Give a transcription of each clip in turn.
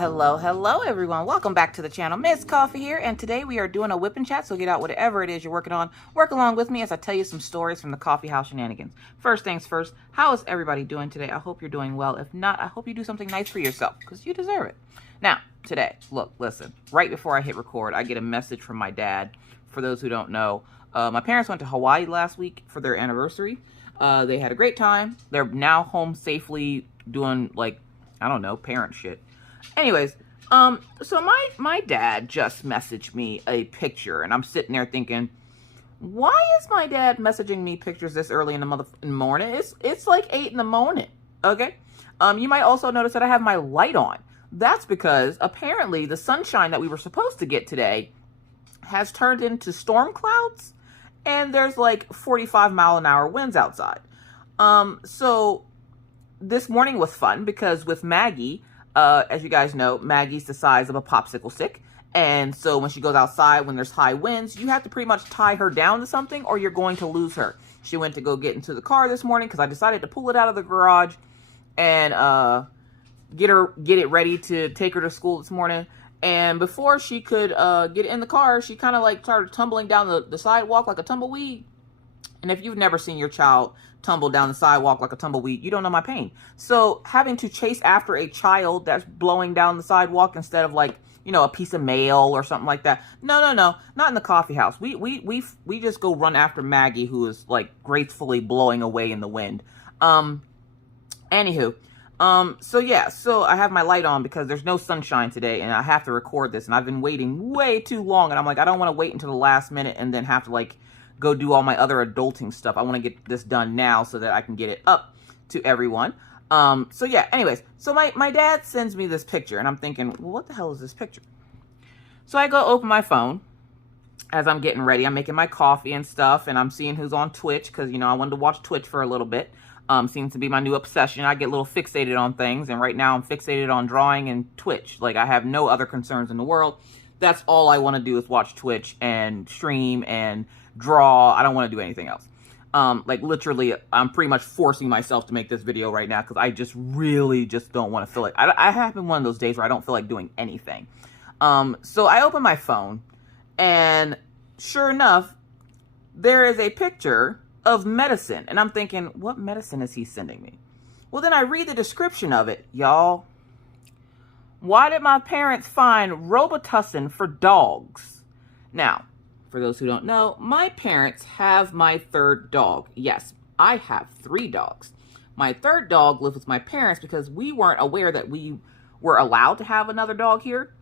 Hello everyone. Welcome back to the channel. Miss Coffee here, and today we are doing a Wip N Chat, so get out whatever it is you're working on. Work along with me as I tell you some stories from the coffee house shenanigans. First things first, how is everybody doing today? I hope you're doing well. If not, I hope you do something nice for yourself, because you deserve it. Now, today, look, listen, right before I hit record, I get a message from my dad. For those who don't know, my parents went to Hawaii last week for their anniversary. They had a great time. They're now home safely doing, like, I don't know, parent shit. Anyways, so my dad just messaged me a picture, and I'm sitting there thinking, why is my dad messaging me pictures this early in the morning? It's like 8 in the morning, okay? You might also notice that I have my light on. That's because apparently the sunshine that we were supposed to get today has turned into storm clouds, and there's like 45-mile-an-hour winds outside. So this morning was fun because with Maggie, as you guys know, Maggie's the size of a popsicle stick. And so when she goes outside, when there's high winds, you have to pretty much tie her down to something or you're going to lose her. She went to go get into the car this morning because I decided to pull it out of the garage and get it ready to take her to school this morning. And before she could get in the car, she kind of like started tumbling down the sidewalk like a tumbleweed. And if you've never seen your child tumble down the sidewalk like a tumbleweed, you don't know my pain. So having to chase after a child that's blowing down the sidewalk instead of like, you know, a piece of mail or something like that. No, not in the coffee house. We just go run after Maggie, who is like gracefully blowing away in the wind. Anywho, so I have my light on because there's no sunshine today and I have to record this and I've been waiting way too long and I'm like, I don't want to wait until the last minute and then have to like go do all my other adulting stuff. I want to get this done now so that I can get it up to everyone. So yeah, anyways, so my dad sends me this picture and I'm thinking, well, what the hell is this picture? So I go open my phone as I'm getting ready. I'm making my coffee and stuff and I'm seeing who's on Twitch because, you know, I wanted to watch Twitch for a little bit. Seems to be my new obsession. I get a little fixated on things and right now I'm fixated on drawing and Twitch. Like I have no other concerns in the world. That's all I want to do is watch Twitch and stream and draw. I don't want to do anything else. Like literally I'm pretty much forcing myself to make this video right now because I just really just don't want to feel like I have been one of those days where I don't feel like doing anything. So I open my phone and sure enough there is a picture of medicine and I'm thinking, what medicine is he sending me? Well, then I read the description of it. Y'all, why did my parents find Robitussin for dogs? Now, for those who don't know, my parents have my third dog. Yes, I have 3 dogs. My third dog lived with my parents because we weren't aware that we were allowed to have another dog here.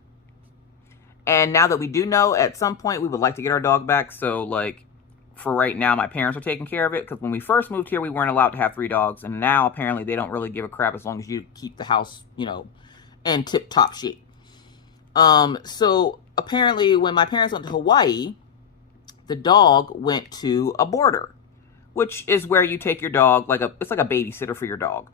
And now that we do know, at some point we would like to get our dog back. So like for right now, my parents are taking care of it. Because when we first moved here, we weren't allowed to have 3 dogs. And now apparently they don't really give a crap as long as you keep the house, you know, in tip-top shape. So apparently when my parents went to Hawaii, the dog went to a boarder, which is where you take your dog, it's like a babysitter for your dog.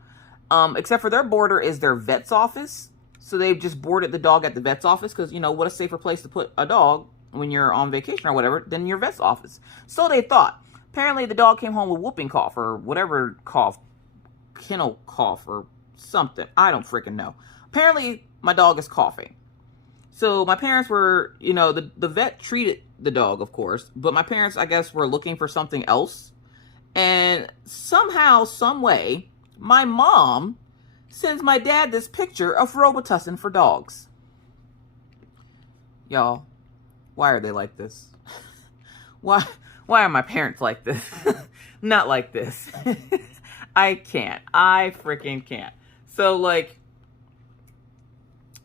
Except for their boarder is their vet's office. So they've just boarded the dog at the vet's office because, you know, what a safer place to put a dog when you're on vacation or whatever than your vet's office. So they thought. Apparently the dog came home with whooping cough or whatever cough, kennel cough or something. I don't freaking know. Apparently my dog is coughing. So my parents were, you know, the vet treated the dog, of course, but my parents, I guess, were looking for something else. And somehow, some way, my mom sends my dad this picture of Robitussin for dogs. Y'all, why are they like this? Why are my parents like this? Not like this. I can't. I freaking can't. So, like,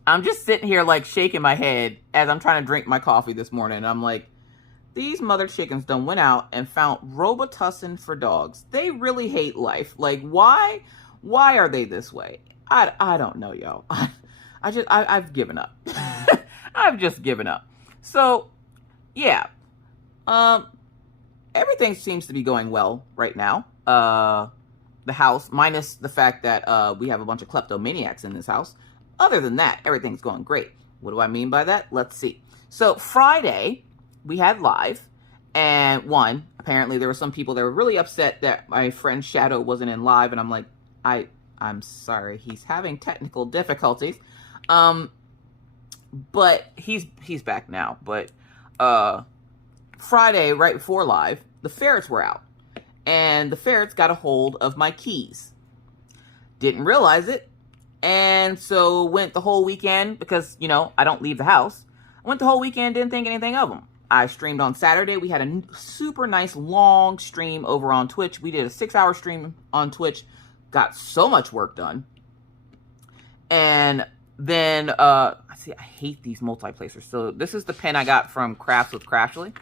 I'm just sitting here like shaking my head as I'm trying to drink my coffee this morning. And I'm like, these mother chickens done went out and found Robitussin for dogs. They really hate life. Like, why are they this way? I don't know, y'all. I've given up. I've just given up. So, yeah. Everything seems to be going well right now. The house, minus the fact that we have a bunch of kleptomaniacs in this house. Other than that, everything's going great. What do I mean by that? Let's see. So Friday, we had live. And apparently there were some people that were really upset that my friend Shadow wasn't in live. And I'm like, I'm sorry. He's having technical difficulties. But he's back now. But Friday, right before live, the ferrets were out. And the ferrets got a hold of my keys. Didn't realize it. And so went the whole weekend because, you know, I don't leave the house. I went the whole weekend, didn't think anything of them. I streamed on Saturday. We had a super nice long stream over on Twitch. We did a 6-hour stream on Twitch. Got so much work done. And then, I hate these multi-placers. So this is the pen I got from Crafts with Crashly.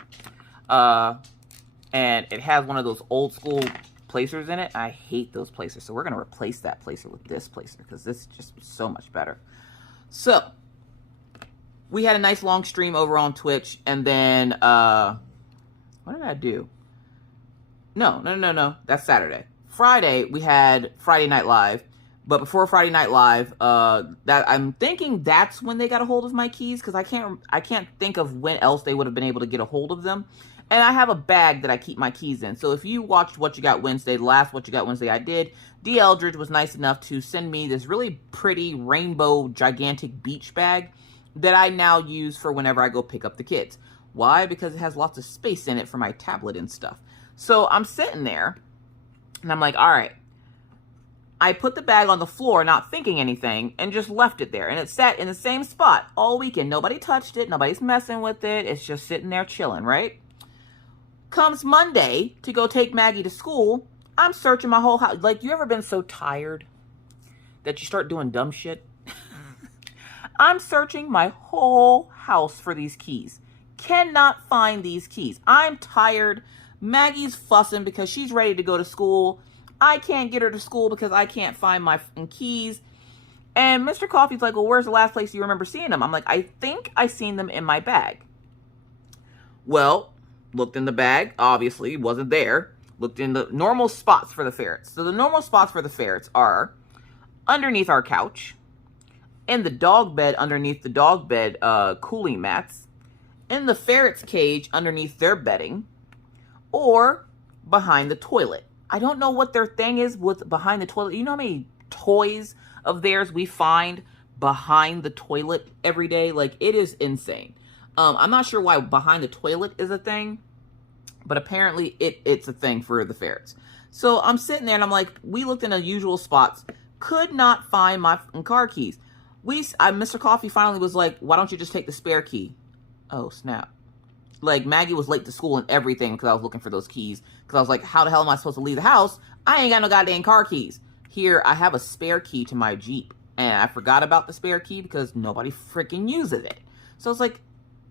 And it has one of those old school placers in it. I hate those placers. So we're going to replace that placer with this placer because this is just so much better. So we had a nice long stream over on Twitch. And then, what did I do? No. That's Saturday. Friday, we had Friday Night Live. But before Friday Night Live, that I'm thinking that's when they got a hold of my keys, because I can't think of when else they would have been able to get a hold of them. And I have a bag that I keep my keys in. So if you watched What You Got Wednesday, the last What You Got Wednesday I did, D. Eldridge was nice enough to send me this really pretty rainbow gigantic beach bag that I now use for whenever I go pick up the kids. Why? Because it has lots of space in it for my tablet and stuff. So I'm sitting there and I'm like, all right. I put the bag on the floor, not thinking anything, and just left it there. And it sat in the same spot all weekend. Nobody touched it. Nobody's messing with it. It's just sitting there chilling, right? Comes Monday to go take Maggie to school. I'm searching my whole house. Like, you ever been so tired that you start doing dumb shit? I'm searching my whole house for these keys. Cannot find these keys. I'm tired. Maggie's fussing because she's ready to go to school. I can't get her to school because I can't find my keys. And Mr. Coffee's like, well, where's the last place you remember seeing them? I'm like, I think I seen them in my bag. Well, looked in the bag. Obviously, wasn't there. Looked in the normal spots for the ferrets. So the normal spots for the ferrets are underneath our couch, in the dog bed underneath the dog bed cooling mats, in the ferret's cage underneath their bedding, or behind the toilet. I don't know what their thing is with behind the toilet. You know how many toys of theirs we find behind the toilet every day? Like, it is insane. I'm not sure why behind the toilet is a thing, but apparently it's a thing for the ferrets. So I'm sitting there and I'm like, we looked in the usual spots, could not find my car keys. Mr. Coffee finally was like, why don't you just take the spare key? Oh, snap. Like, Maggie was late to school and everything because I was looking for those keys. Because I was like, how the hell am I supposed to leave the house? I ain't got no goddamn car keys. Here, I have a spare key to my Jeep. And I forgot about the spare key because nobody freaking uses it. So I was like,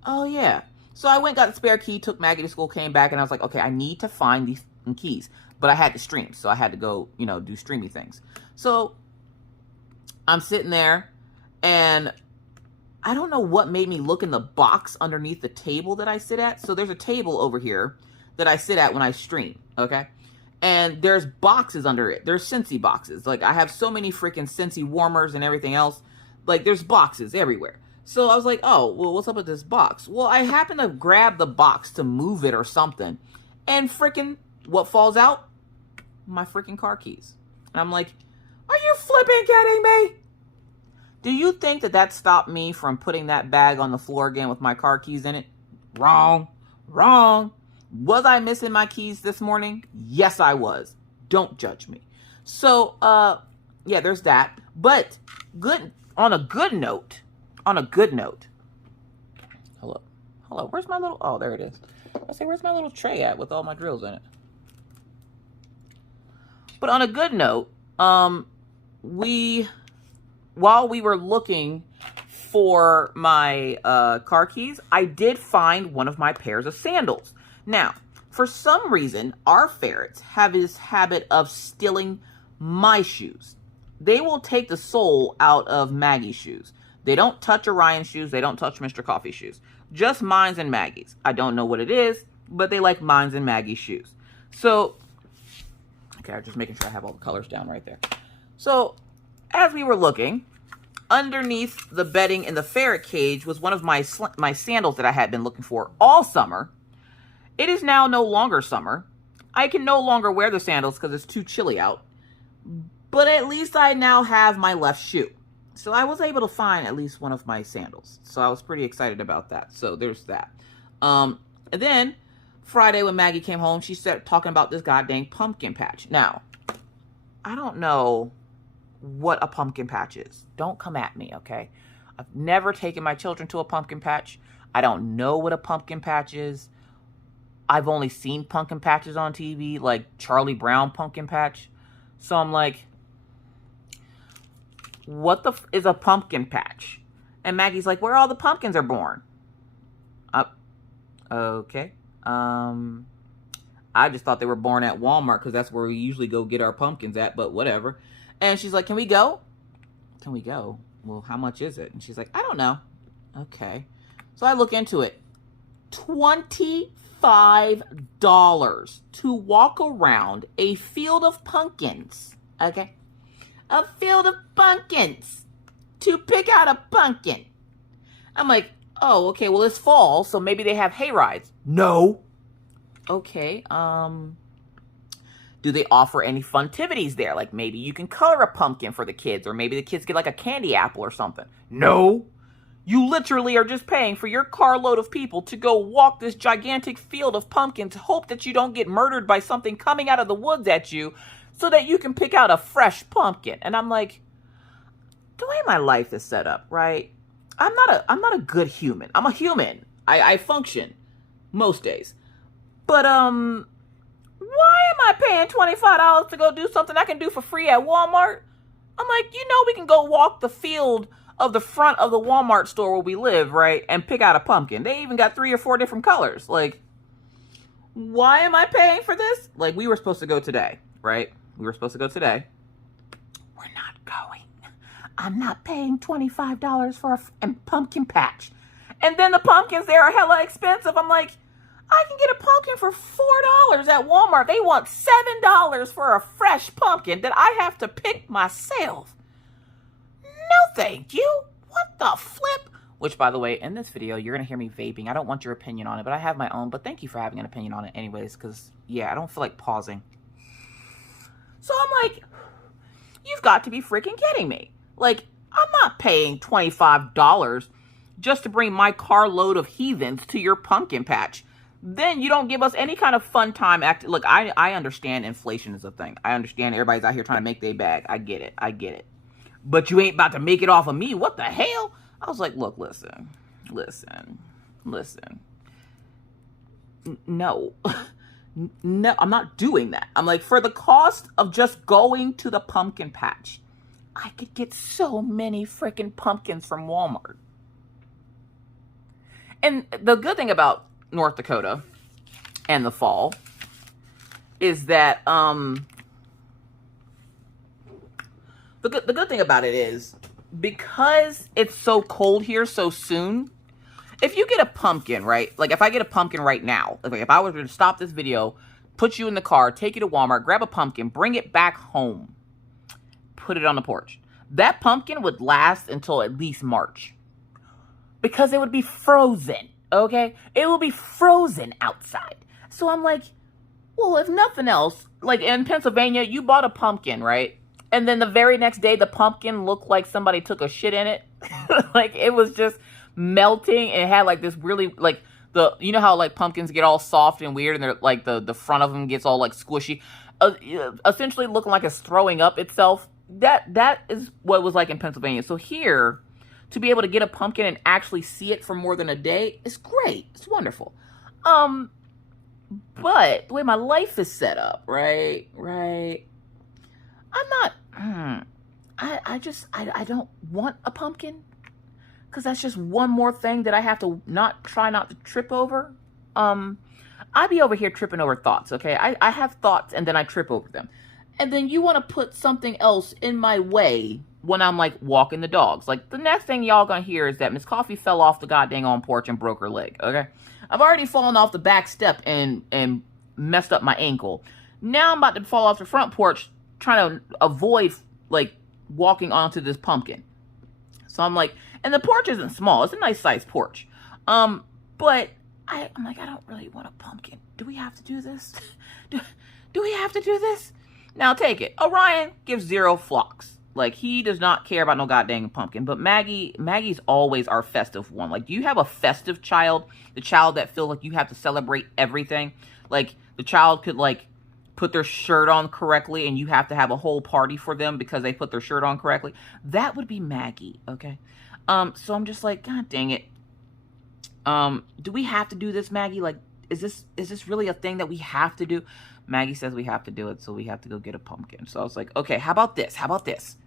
oh yeah. So I went, got the spare key, took Maggie to school, came back, and I was like, okay, I need to find these keys. But I had to stream, so I had to go, you know, do streamy things. So I'm sitting there, and I don't know what made me look in the box underneath the table that I sit at. So there's a table over here that I sit at when I stream, okay? And there's boxes under it. There's Scentsy boxes. Like, I have so many freaking Scentsy warmers and everything else. Like, there's boxes everywhere. So I was like, oh, well, what's up with this box? Well, I happened to grab the box to move it or something. And freaking, what falls out? My freaking car keys. And I'm like, are you flipping kidding me? Do you think that stopped me from putting that bag on the floor again with my car keys in it? Wrong. Wrong. Was I missing my keys this morning? Yes, I was. Don't judge me. So, yeah, there's that. But on a good note. Hello. Where's my little, oh, there it is. I say, where's my little tray at with all my drills in it? But on a good note, while we were looking for my car keys, I did find one of my pairs of sandals. Now, for some reason, our ferrets have this habit of stealing my shoes. They will take the sole out of Maggie's shoes. They don't touch Orion's shoes. They don't touch Mr. Coffee's shoes. Just mine's and Maggie's. I don't know what it is, but they like mine's and Maggie's shoes. So, okay, I'm just making sure I have all the colors down right there. So, as we were looking, underneath the bedding in the ferret cage was one of my sandals that I had been looking for all summer. It is now no longer summer. I can no longer wear the sandals because it's too chilly out. But at least I now have my left shoe. So I was able to find at least one of my sandals. So I was pretty excited about that. So there's that. And then Friday when Maggie came home, she started talking about this goddamn pumpkin patch. Now, I don't know what a pumpkin patch is. Don't come at me, okay? I've never taken my children to a pumpkin patch. I don't know what a pumpkin patch is. I've only seen pumpkin patches on TV, like Charlie Brown pumpkin patch. So I'm like, what the is a pumpkin patch? And Maggie's like, where all the pumpkins are born. Okay. I just thought they were born at Walmart because that's where we usually go get our pumpkins at, but whatever. And she's like, can we go? Can we go? Well, how much is it? And she's like, I don't know. Okay. So I look into it. $25 to walk around a field of pumpkins. Okay? A field of pumpkins to pick out a pumpkin. I'm like, oh, okay, well, it's fall, so maybe they have hay rides. No. Okay, do they offer any funtivities there? Like maybe you can color a pumpkin for the kids, or maybe the kids get like a candy apple or something. No. You literally are just paying for your carload of people to go walk this gigantic field of pumpkins, hope that you don't get murdered by something coming out of the woods at you, so that you can pick out a fresh pumpkin. And I'm like, the way my life is set up, right? I'm not a good human. I'm a human. I function most days. But why am I paying $25 to go do something I can do for free at Walmart? I'm like, we can go walk the field of the front of the Walmart store where we live, right? And pick out a pumpkin. They even got 3 or 4 different colors. Like, why am I paying for this? Like, we were supposed to go today, right? We were supposed to go today. We're not going. I'm not paying $25 for a pumpkin patch. And then the pumpkins there are hella expensive. I'm like, I can get a pumpkin for $4 at Walmart. They want $7 for a fresh pumpkin that I have to pick myself. No, thank you. What the flip? Which, by the way, in this video, you're going to hear me vaping. I don't want your opinion on it, but I have my own. But thank you for having an opinion on it anyways, because, yeah, I don't feel like pausing. So I'm like, you've got to be freaking kidding me. Like, I'm not paying $25 just to bring my carload of heathens to your pumpkin patch. Then you don't give us any kind of fun time. Look, I understand inflation is a thing. I understand everybody's out here trying to make their bag. I get it. I get it. But you ain't about to make it off of me. What the hell? I was like, look, listen. No. No, I'm not doing that. I'm like, for the cost of just going to the pumpkin patch, I could get so many freaking pumpkins from Walmart. And the good thing about North Dakota and the fall is that the good thing about it is, because it's so cold here so soon, if you get a pumpkin, right? Like if I get a pumpkin right now, like if I was to stop this video, put you in the car, take you to Walmart, grab a pumpkin, bring it back home, put it on the porch, that pumpkin would last until at least March, because it would be frozen. Okay, it will be frozen outside. So I'm like, well, if nothing else, like in Pennsylvania, you bought a pumpkin, right? And then the very next day, the pumpkin looked like somebody took a shit in it. Like it was just melting, and it had like this really, like you know how like pumpkins get all soft and weird, and they're like the front of them gets all like squishy, essentially looking like it's throwing up itself. That is what it was like in Pennsylvania. So here, to be able to get a pumpkin and actually see it for more than a day is great. It's wonderful. But the way my life is set up, right? I'm not, I don't want a pumpkin, because that's just one more thing that I have to try not to trip over. I be over here tripping over thoughts, okay? I have thoughts and then I trip over them. And then you want to put something else in my way when I'm like walking the dogs. Like the next thing y'all gonna hear is that Miss Coffee fell off the goddamn on porch and broke her leg, okay? I've already fallen off the back step and messed up my ankle. Now I'm about to fall off the front porch trying to avoid like walking onto this pumpkin. So I'm like, and the porch isn't small. It's a nice sized porch. But I'm like, I don't really want a pumpkin. Do we have to do this? Do we have to do this? Now take it. Orion gives 0 flocks, Like, he does not care about no goddamn pumpkin. But Maggie's always our festive one. Like, do you have a festive child? The child that feels like you have to celebrate everything? Like, the child could, like, put their shirt on correctly and you have to have a whole party for them because they put their shirt on correctly. That would be Maggie, okay? So I'm just like, God dang it. Do we have to do this, Maggie? Like, is this really a thing that we have to do? Maggie says we have to do it, so we have to go get a pumpkin. So I was like, okay, how about this? How about this?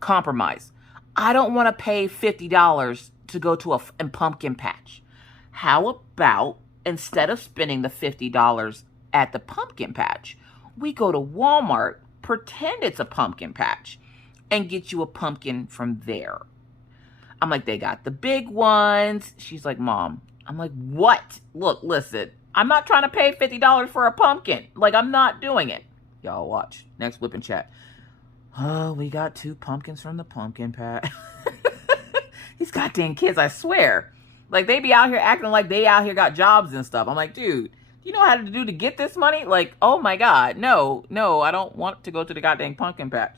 Compromise. I don't want to pay $50 to go to a pumpkin patch. How about, instead of spending the $50 at the pumpkin patch, we go to Walmart, pretend it's a pumpkin patch, and get you a pumpkin from there. I'm like, they got the big ones. She's like, Mom. I'm like, what? Look, listen. I'm not trying to pay $50 for a pumpkin. Like, I'm not doing it. Y'all watch. Next Wip N Chat. Oh, we got 2 pumpkins from the pumpkin patch. These goddamn kids, I swear. Like, they be out here acting like they out here got jobs and stuff. I'm like, dude, you know how to do to get this money? Like, oh my God. No, I don't want to go to the goddamn pumpkin patch.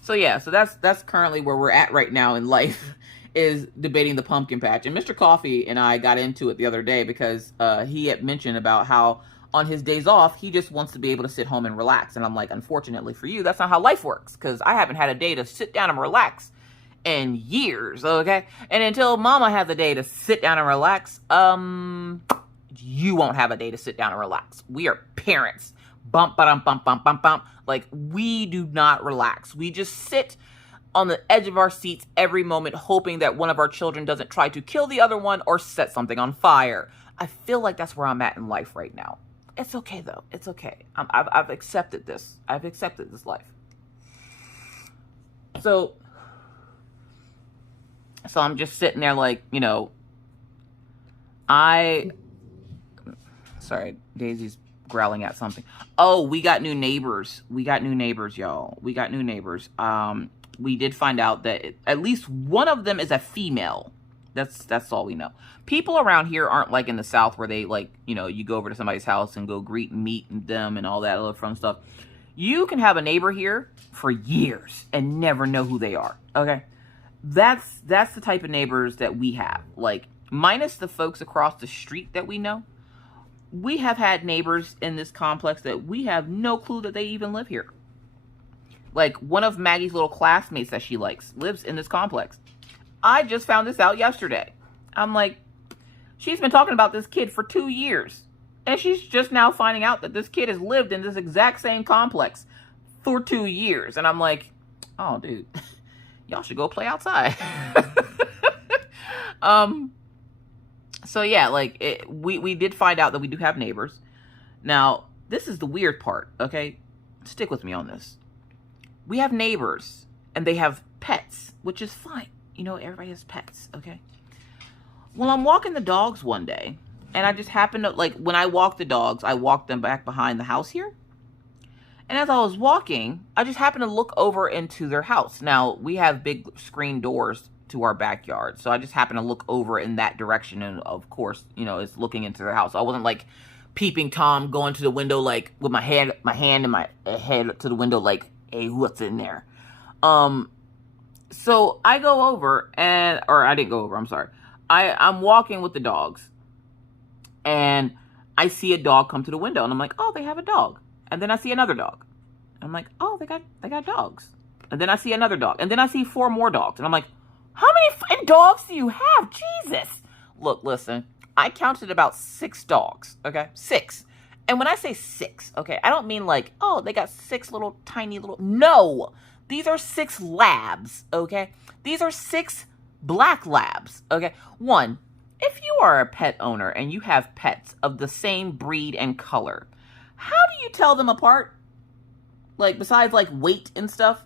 So yeah, so that's currently where we're at right now in life, is debating the pumpkin patch. And Mr. Coffee and I got into it the other day because he had mentioned about how on his days off, he just wants to be able to sit home and relax. And I'm like, unfortunately for you, that's not how life works, because I haven't had a day to sit down and relax in years, okay? And until Mama has a day to sit down and relax, you won't have a day to sit down and relax. We are parents. Bump, ba-dum, bump, bump, bump, bump. Like, we do not relax. We just sit on the edge of our seats every moment, hoping that one of our children doesn't try to kill the other one or set something on fire. I feel like that's where I'm at in life right now. It's okay, though. It's okay. I've accepted this. I've accepted this life. So I'm just sitting there like, you know, sorry, Daisy's growling at something. Oh, we got new neighbors. We got new neighbors, y'all. We got new neighbors. We did find out that at least one of them is a female. That's all we know. People around here aren't like in the South where they, like, you know, you go over to somebody's house and go greet and meet them and all that other fun stuff. You can have a neighbor here for years and never know who they are, okay? That's the type of neighbors that we have. Like, minus the folks across the street that we know, we have had neighbors in this complex that we have no clue that they even live here. Like, one of Maggie's little classmates that she likes lives in this complex. I just found this out yesterday. I'm like, she's been talking about this kid for 2 years. And she's just now finding out that this kid has lived in this exact same complex for 2 years. And I'm like, oh, dude, y'all should go play outside. So yeah, like, we did find out that we do have neighbors. Now, this is the weird part, okay? Stick with me on this. We have neighbors, and they have pets, which is fine. You know, everybody has pets, okay? Well, I'm walking the dogs one day, and I just happened to, like, when I walk the dogs, I walk them back behind the house here. And as I was walking, I just happened to look over into their house. Now, we have big screen doors to our backyard, so I just happened to look over in that direction, and of course, you know, it's looking into their house. I wasn't, like, peeping Tom, going to the window, like, with my hand and my head to the window, like, hey, what's in there? So I go over or I didn't go over, I'm sorry. I'm walking with the dogs, and I see a dog come to the window, and I'm like, oh, they have a dog. And then I see another dog. I'm like, oh, they got dogs. And then I see another dog. And then I see 4 more dogs. And I'm like, how many dogs do you have? Jesus. Look, listen, I counted about 6 dogs, okay? 6. And when I say 6, okay, I don't mean like, oh, they got 6 little tiny little, no. These are 6 labs, okay? These are 6 black labs, okay? 1, if you are a pet owner and you have pets of the same breed and color, how do you tell them apart? Like, besides, like, weight and stuff?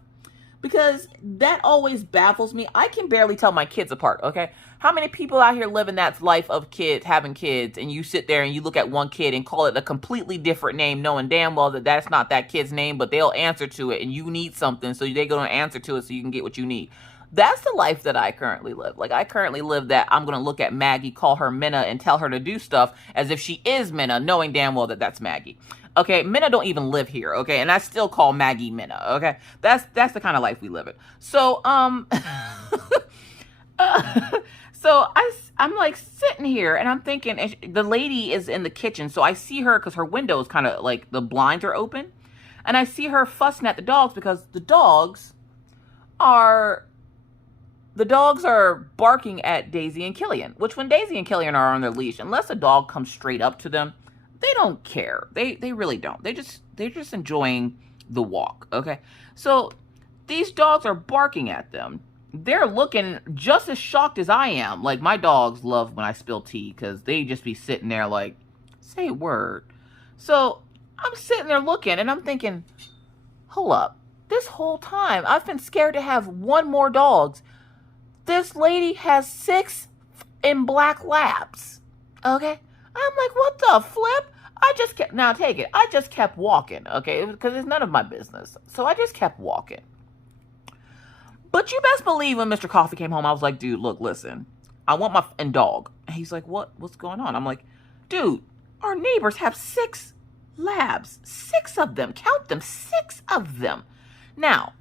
Because that always baffles me. I can barely tell my kids apart, okay? How many people out here living that life of kids, having kids, and you sit there and you look at one kid and call it a completely different name, knowing damn well that that's not that kid's name, but they'll answer to it, and you need something, so they're going to answer to it so you can get what you need. that's the life that I currently live. Like, I currently live that I'm going to look at Maggie, call her Minna, and tell her to do stuff as if she is Minna, knowing damn well that that's Maggie. Okay, Minna don't even live here, okay? And I still call Maggie Minna, okay? That's the kind of life we live in. So, so I'm like sitting here and I'm thinking, and the lady is in the kitchen. So I see her because her window is kind of like the blinds are open. And I see her fussing at the dogs because the dogs are barking at Daisy and Killian, which when Daisy and Killian are on their leash, unless a dog comes straight up to them, they don't care. They really don't. They're just enjoying the walk, okay? So these dogs are barking at them. They're looking just as shocked as I am. Like, my dogs love when I spill tea because they just be sitting there like, say a word. So I'm sitting there looking and I'm thinking, hold up. This whole time I've been scared to have one more dogs. This lady has 6 in black labs. Okay? I'm like, what the flip? I just kept, now take it. I just kept walking, okay? Because it's none of my business. So I just kept walking. But you best believe when Mr. Coffee came home, I was like, dude, look, listen. I want my and dog. And he's like, what's going on? I'm like, dude, our neighbors have 6 labs. 6 of them. Count them. 6 of them. Now,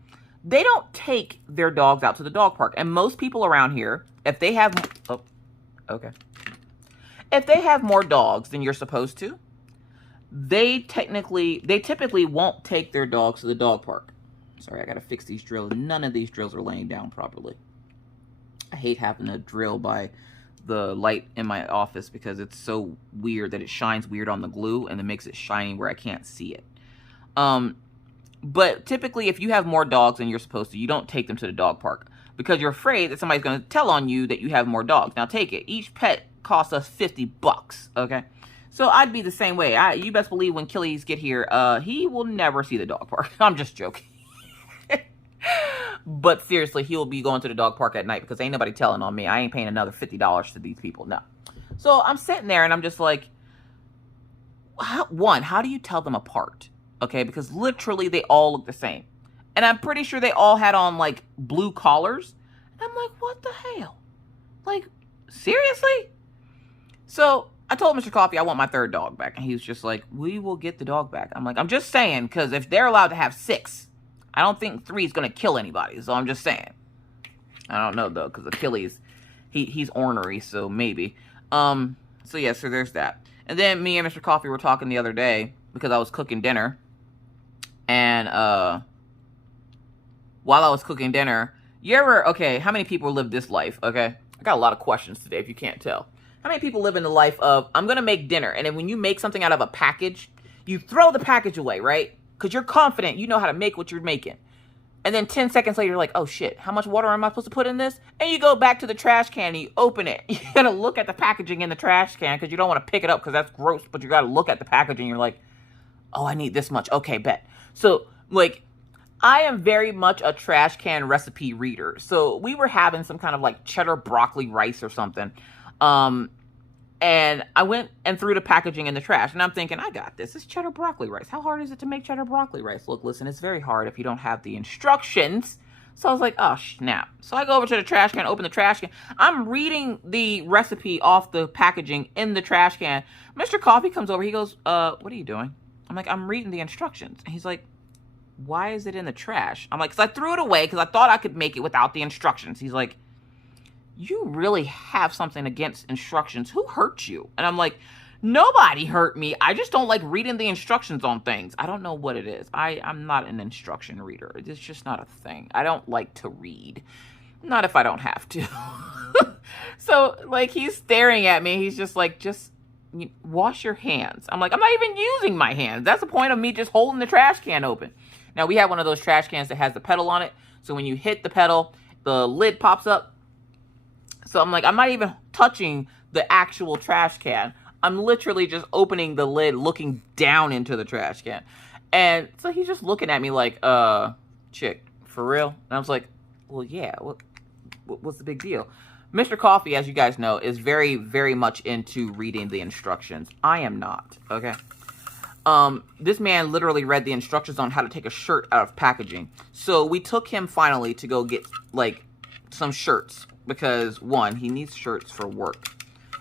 they don't take their dogs out to the dog park. And most people around here, if they have... Oh, okay. If they have more dogs than you're supposed to, they typically won't take their dogs to the dog park. Sorry, I gotta fix these drills. None of these drills are laying down properly. I hate having to drill by the light in my office because it's so weird that it shines weird on the glue and it makes it shiny where I can't see it. But typically, if you have more dogs than you're supposed to, you don't take them to the dog park because you're afraid that somebody's going to tell on you that you have more dogs. Now, take it. Each pet costs us $50, okay? So I'd be the same way. You best believe when Killies get here, he will never see the dog park. I'm just joking. But seriously, he'll be going to the dog park at night because ain't nobody telling on me. I ain't paying another $50 to these people. No. So I'm sitting there and I'm just like, how do you tell them apart? Okay, because literally they all look the same. And I'm pretty sure they all had on like blue collars. And I'm like, what the hell? Like, seriously? So I told Mr. Coffee I want my 3rd dog back. And he was just like, we will get the dog back. I'm like, I'm just saying, because if they're allowed to have 6, I don't think 3 is going to kill anybody. So I'm just saying. I don't know, though, because Achilles, he's ornery, so maybe. So yeah, so there's that. And then me and Mr. Coffee were talking the other day because I was cooking dinner. And while I was cooking dinner, okay, how many people live this life, okay? I got a lot of questions today, if you can't tell. How many people live in the life of, I'm going to make dinner, and then when you make something out of a package, you throw the package away, right? Because you're confident you know how to make what you're making. And then 10 seconds later, you're like, oh shit, how much water am I supposed to put in this? And you go back to the trash can and you open it. You got to look at the packaging in the trash can because you don't want to pick it up because that's gross. But you got to look at the packaging. You're like, oh, I need this much. Okay, bet. So, like, I am very much a trash can recipe reader. So we were having some kind of like cheddar broccoli rice or something. And I went and threw the packaging in the trash. And I'm thinking, I got this. It's cheddar broccoli rice. How hard is it to make cheddar broccoli rice? Look, listen, it's very hard if you don't have the instructions. So I was like, oh, snap. So I go over to the trash can, open the trash can. I'm reading the recipe off the packaging in the trash can. Mr. Coffee comes over. He goes, what are you doing? I'm like, I'm reading the instructions. And he's like, why is it in the trash? I'm like, because I threw it away because I thought I could make it without the instructions. He's like, you really have something against instructions. Who hurt you? And I'm like, nobody hurt me. I just don't like reading the instructions on things. I don't know what it is. I'm not an instruction reader. It's just not a thing. I don't like to read. Not if I don't have to. So, like, he's staring at me. He's just like, just wash your hands. I'm like, I'm not even using my hands. That's the point of me just holding the trash can open. Now, we have one of those trash cans that has the pedal on it. So when you hit the pedal, the lid pops up. So I'm like, I'm not even touching the actual trash can. I'm literally just opening the lid, looking down into the trash can. And so he's just looking at me like, chick, for real? And I was like, well, yeah, what's the big deal? Mr. Coffee, as you guys know, is very, very much into reading the instructions. I am not, okay? This man literally read the instructions on how to take a shirt out of packaging. So we took him finally to go get, like, some shirts because, one, he needs shirts for work.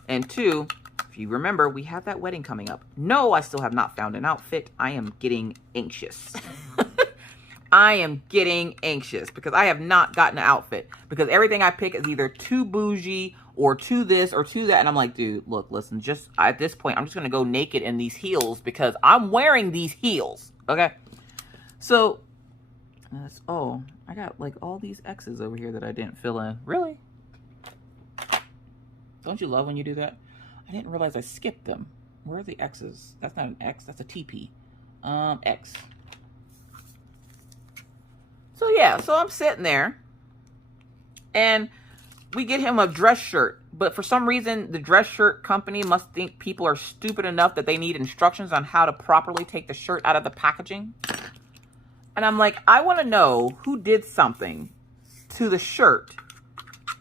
And two, if you remember, we have that wedding coming up. No, I still have not found an outfit. I am getting anxious. I am getting anxious because I have not gotten an outfit because everything I pick is either too bougie or too this or too that. And I'm like, dude, look, listen, just at this point, I'm just going to go naked in these heels because I'm wearing these heels. Okay. So, oh, I got like all these X's over here that I didn't fill in. Really? Don't you love when you do that? I didn't realize I skipped them. Where are the X's? That's not an X. That's a TP. X. So yeah, so I'm sitting there and we get him a dress shirt, but for some reason the dress shirt company must think people are stupid enough that they need instructions on how to properly take the shirt out of the packaging. And I'm like, I want to know who did something to the shirt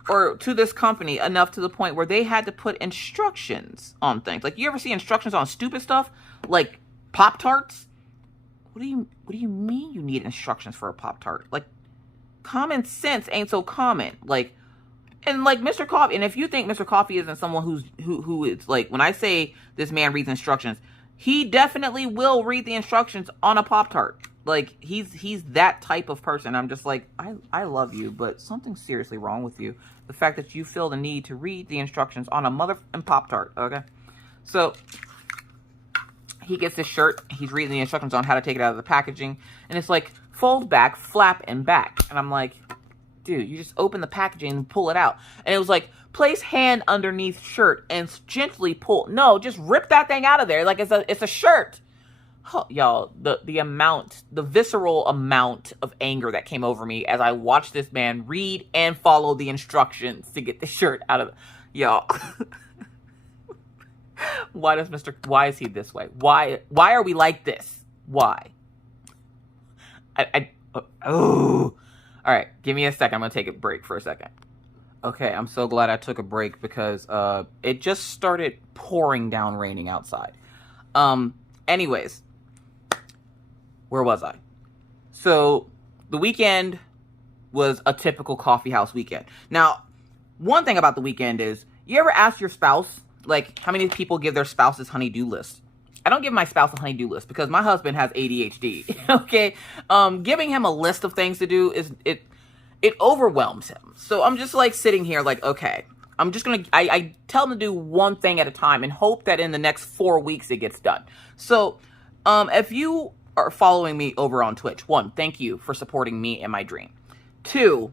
or to this company enough to the point where they had to put instructions on things. Like, you ever see instructions on stupid stuff like Pop-Tarts? What do you mean you need instructions for a Pop-Tart? Like, common sense ain't so common. Like, and like Mr. Coffee, and if you think Mr. Coffee isn't someone who is like, when I say this man reads instructions, he definitely will read the instructions on a Pop-Tart. Like, he's that type of person. I'm just like, I love you, but something's seriously wrong with you. The fact that you feel the need to read the instructions on a motherfucking Pop-Tart, okay? So, he gets this shirt. He's reading the instructions on how to take it out of the packaging. And it's like, fold back, flap, and back. And I'm like, dude, you just open the packaging and pull it out. And it was like, place hand underneath shirt and gently pull. No, just rip that thing out of there. Like, it's a shirt. Oh, y'all, the visceral amount of anger that came over me as I watched this man read and follow the instructions to get the shirt out of, y'all. Why is he this way? Why are we like this? Why? All right, give me a second. I'm going to take a break for a second. Okay, I'm so glad I took a break because it just started pouring down raining outside. Anyways, where was I? So, the weekend was a typical coffee house weekend. Now, one thing about the weekend is, you ever ask your spouse, like, how many people give their spouses honey-do list? I don't give my spouse a honey-do list because my husband has ADHD, okay? Giving him a list of things to do, it overwhelms him. So I'm just, like, sitting here like, okay, I'm just going to, I tell him to do one thing at a time and hope that in the next 4 weeks it gets done. So, if you are following me over on Twitch, one, thank you for supporting me and my dream. Two,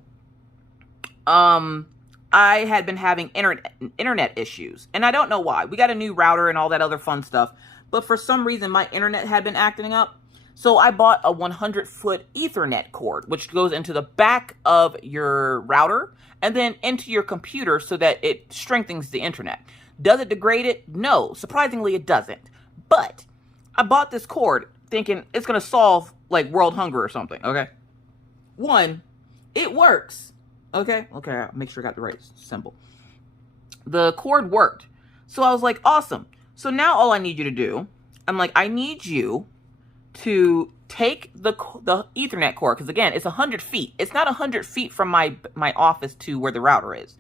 I had been having internet issues, and I don't know why. We got a new router and all that other fun stuff, but for some reason, my internet had been acting up. So I bought a 100-foot Ethernet cord, which goes into the back of your router and then into your computer so that it strengthens the internet. Does it degrade it? No. Surprisingly, it doesn't. But I bought this cord thinking it's going to solve, like, world hunger or something, okay? One, it works. Okay, I'll make sure I got the right symbol. The cord worked. So I was like, awesome. So now all I need you to do, I'm like, I need you to take the Ethernet cord, because again, it's 100 feet. It's not 100 feet from my office to where the router is.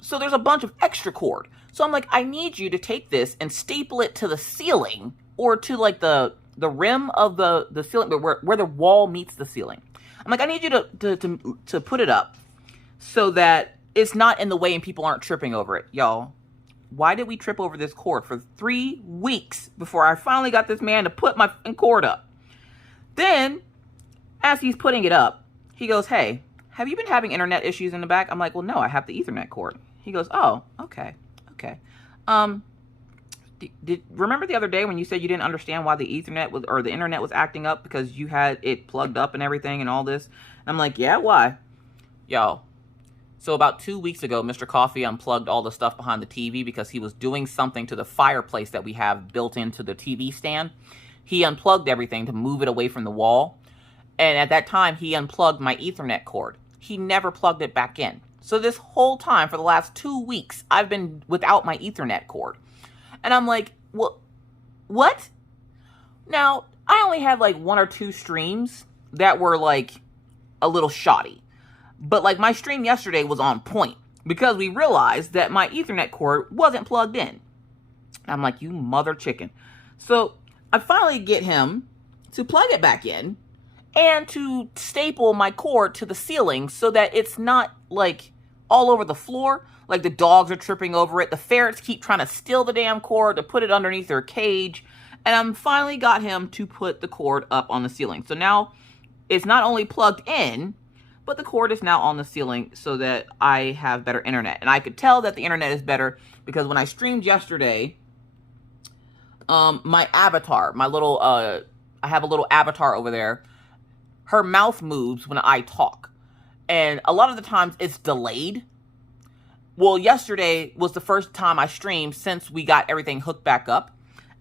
So there's a bunch of extra cord. So I'm like, I need you to take this and staple it to the ceiling or to like the rim of the ceiling, but where the wall meets the ceiling. I'm like, I need you to put it up so that it's not in the way and people aren't tripping over it. Y'all, why did we trip over this cord for 3 weeks before I finally got this man to put my cord up? Then, as he's putting it up, he goes, hey, have you been having internet issues in the back? I'm like, well, no, I have the Ethernet cord. He goes, oh, okay. Remember the other day when you said you didn't understand why the Ethernet was, or the internet was acting up because you had it plugged up and everything and all this? I'm like, yeah, why? Yo, so about 2 weeks ago, Mr. Coffee unplugged all the stuff behind the TV because he was doing something to the fireplace that we have built into the TV stand. He unplugged everything to move it away from the wall. And at that time, he unplugged my Ethernet cord. He never plugged it back in. So this whole time, for the last 2 weeks, I've been without my Ethernet cord. And I'm like, well, what? Now, I only had like 1 or 2 streams that were like a little shoddy. But like my stream yesterday was on point because we realized that my Ethernet cord wasn't plugged in. I'm like, you mother chicken. So I finally get him to plug it back in and to staple my cord to the ceiling so that it's not like all over the floor. Like the dogs are tripping over it. The ferrets keep trying to steal the damn cord to put it underneath their cage. And I'm finally got him to put the cord up on the ceiling. So now it's not only plugged in, but the cord is now on the ceiling so that I have better internet. And I could tell that the internet is better because when I streamed yesterday, my avatar, my little, I have a little avatar over there. Her mouth moves when I talk. And a lot of the times it's delayed. Well, yesterday was the first time I streamed since we got everything hooked back up.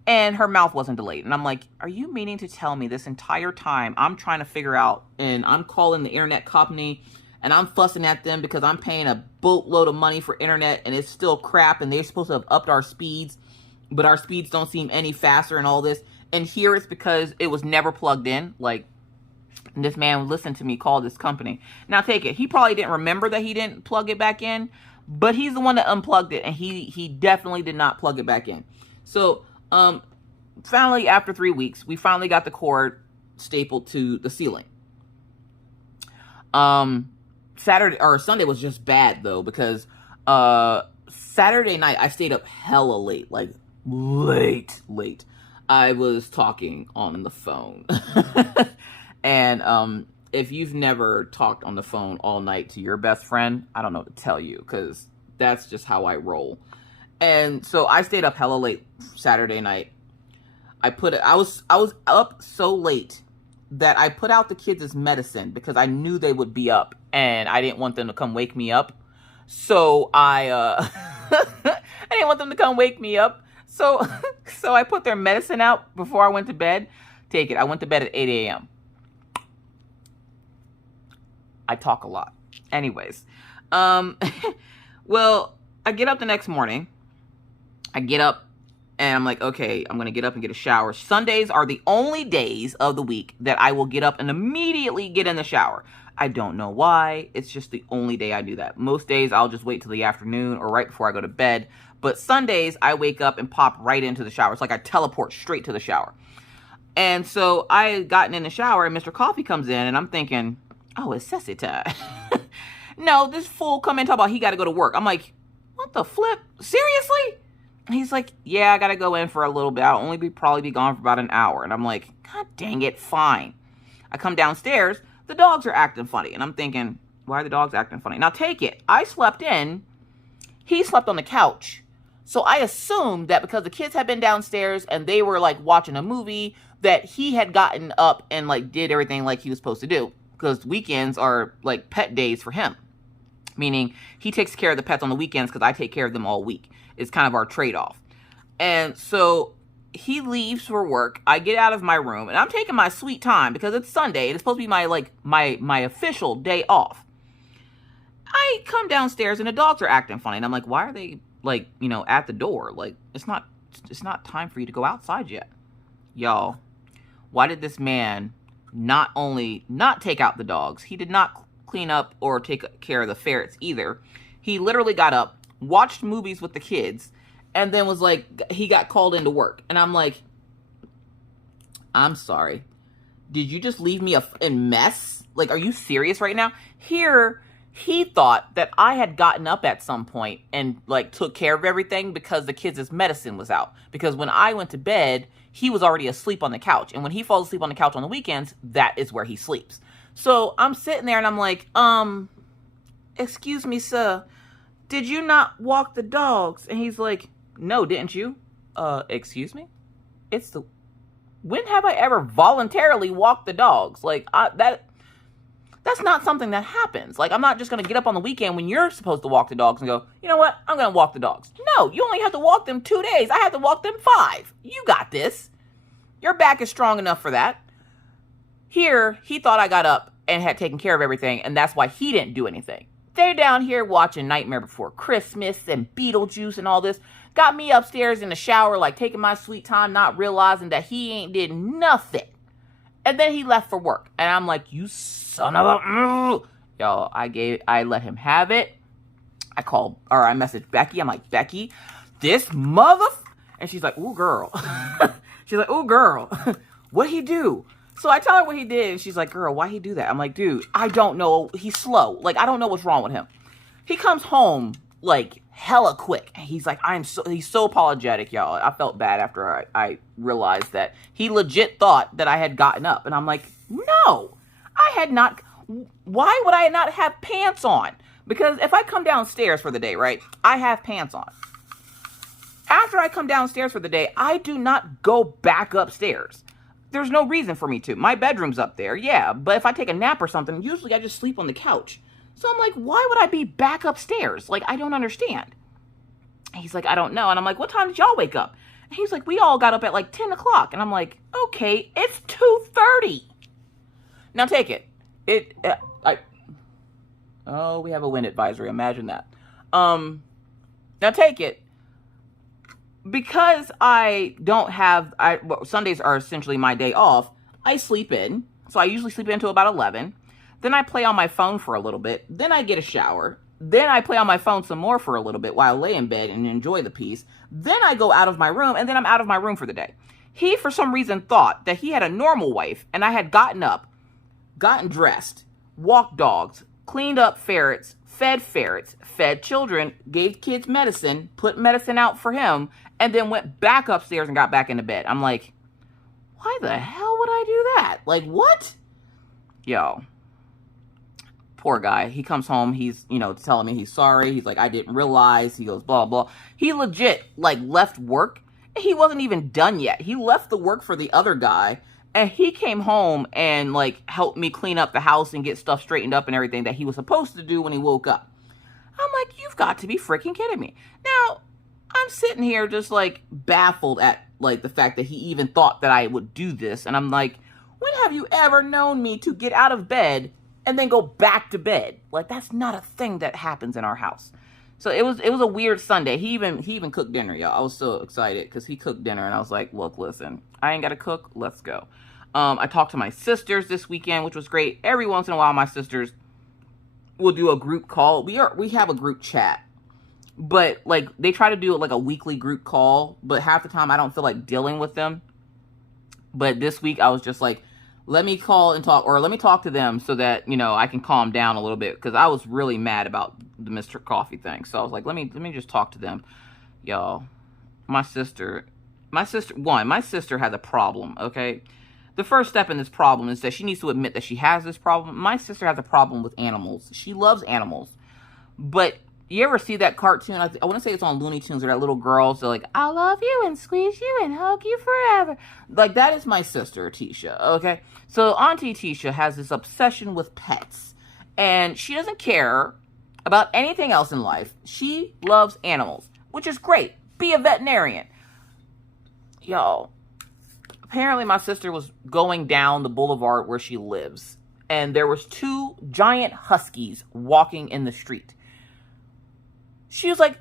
And her mouth wasn't delayed. And I'm like, are you meaning to tell me this entire time I'm trying to figure out, and I'm calling the internet company and I'm fussing at them because I'm paying a boatload of money for internet and it's still crap and they're supposed to have upped our speeds, but our speeds don't seem any faster and all this. And here it's because it was never plugged in. Like, this man listened to me call this company. Now take it. He probably didn't remember that he didn't plug it back in, but he's the one that unplugged it and he definitely did not plug it back in. So, finally, after 3 weeks, we finally got the cord stapled to the ceiling. Saturday or Sunday was just bad though, because, Saturday night, I stayed up hella late, like late. I was talking on the phone. And, if you've never talked on the phone all night to your best friend, I don't know what to tell you, because that's just how I roll. And so I stayed up hella late Saturday night. I was up so late that I put out the kids' medicine because I knew they would be up and I didn't want them to come wake me up. So I didn't want them to come wake me up. So I put their medicine out before I went to bed. Take it. I went to bed at 8 a.m. I talk a lot. Anyways, well, I get up the next morning. I get up and I'm like, okay, I'm going to get up and get a shower. Sundays are the only days of the week that I will get up and immediately get in the shower. I don't know why. It's just the only day I do that. Most days I'll just wait till the afternoon or right before I go to bed. But Sundays I wake up and pop right into the shower. It's like I teleport straight to the shower. And so I had gotten in the shower and Mr. Coffee comes in and I'm thinking, oh, it's Ceci time. No, this fool come in and talk about he got to go to work. I'm like, what the flip? Seriously? He's like, yeah, I got to go in for a little bit. I'll only probably be gone for about an hour. And I'm like, God dang it, fine. I come downstairs. The dogs are acting funny. And I'm thinking, why are the dogs acting funny? Now take it. I slept in. He slept on the couch. So I assumed that because the kids had been downstairs and they were like watching a movie, that he had gotten up and like did everything like he was supposed to do. Because weekends are like pet days for him. Meaning he takes care of the pets on the weekends because I take care of them all week. It's kind of our trade-off. And so he leaves for work. I get out of my room and I'm taking my sweet time because it's Sunday. It's supposed to be my official day off. I come downstairs and the dogs are acting funny. And I'm like, why are they like, you know, at the door? Like, it's not time for you to go outside yet. Y'all, why did this man not only not take out the dogs, he did not clean up or take care of the ferrets either. He literally got up, watched movies with the kids, and then was like, he got called into work. And I'm like, I'm sorry. Did you just leave me in mess? Like, are you serious right now? Here, he thought that I had gotten up at some point and like took care of everything because the kids' medicine was out. Because when I went to bed, he was already asleep on the couch. And when he falls asleep on the couch on the weekends, that is where he sleeps. So I'm sitting there and I'm like, excuse me, sir, did you not walk the dogs? And he's like, no, didn't you? Excuse me? When have I ever voluntarily walked the dogs? Like, that's not something that happens. Like, I'm not just going to get up on the weekend when you're supposed to walk the dogs and go, you know what? I'm going to walk the dogs. No, you only have to walk them 2 days. I have to walk them 5. You got this. Your back is strong enough for that. Here, he thought I got up and had taken care of everything, and that's why he didn't do anything. They're down here watching Nightmare Before Christmas and Beetlejuice and all this. Got me upstairs in the shower, like taking my sweet time, not realizing that he ain't did nothing. And then he left for work. And I'm like, you son of a... Y'all, I let him have it. I messaged Becky. I'm like, Becky, this mother... And she's like, ooh, girl. She's like, ooh, girl. What'd he do? So I tell her what he did. And she's like, girl, why'd he do that? I'm like, dude, I don't know. He's slow. Like, I don't know what's wrong with him. He comes home, like, hella quick. And he's like, he's so apologetic, y'all. I felt bad after I realized that he legit thought that I had gotten up. And I'm like, no, I had not. Why would I not have pants on? Because if I come downstairs for the day, right, I have pants on. After I come downstairs for the day, I do not go back upstairs. There's no reason for me to. My bedroom's up there, yeah. But if I take a nap or something, usually I just sleep on the couch. So I'm like, why would I be back upstairs? Like, I don't understand. He's like, I don't know. And I'm like, what time did y'all wake up? And he's like, we all got up at like 10 o'clock. And I'm like, okay, it's 2:30. Now take it. Oh, we have a wind advisory. Imagine that. Now take it. Because I don't have, Sundays are essentially my day off, I sleep in. So I usually sleep in until about 11. Then I play on my phone for a little bit. Then I get a shower. Then I play on my phone some more for a little bit while I lay in bed and enjoy the peace. Then I go out of my room, and then I'm out of my room for the day. He, for some reason, thought that he had a normal wife, and I had gotten up, gotten dressed, walked dogs, cleaned up ferrets, fed children, gave kids medicine, put medicine out for him, and then went back upstairs and got back into bed. I'm like, why the hell would I do that? Like, what? Yo, poor guy. He comes home. He's, telling me he's sorry. He's like, I didn't realize. He goes, blah, blah. He legit, like, left work. He wasn't even done yet. He left the work for the other guy. And he came home and, like, helped me clean up the house and get stuff straightened up and everything that he was supposed to do when he woke up. I'm like, you've got to be freaking kidding me. Now, I'm sitting here just, like, baffled at, like, the fact that he even thought that I would do this. And I'm like, when have you ever known me to get out of bed and then go back to bed? Like, that's not a thing that happens in our house. So it was a weird Sunday. He even cooked dinner, y'all. I was so excited because he cooked dinner. And I was like, look, listen, I ain't got to cook. Let's go. I talked to my sisters this weekend, which was great. Every once in a while, my sisters will do a group call. We have a group chat. But, like, they try to do, like, a weekly group call. But half the time, I don't feel like dealing with them. But this week, I was just like, let me call and talk. Or let me talk to them so that, I can calm down a little bit. Because I was really mad about the Mr. Coffee thing. So I was like, let me just talk to them. Y'all, my sister has a problem, okay? The first step in this problem is that she needs to admit that she has this problem. My sister has a problem with animals. She loves animals. But you ever see that cartoon? I want to say it's on Looney Tunes, where that little girl's like, I love you and squeeze you and hug you forever. Like, that is my sister, Tisha, okay? So Auntie Tisha has this obsession with pets. And she doesn't care about anything else in life. She loves animals, which is great. Be a veterinarian. Y'all, apparently my sister was going down the boulevard where she lives, and there was 2 giant huskies walking in the street. She was like,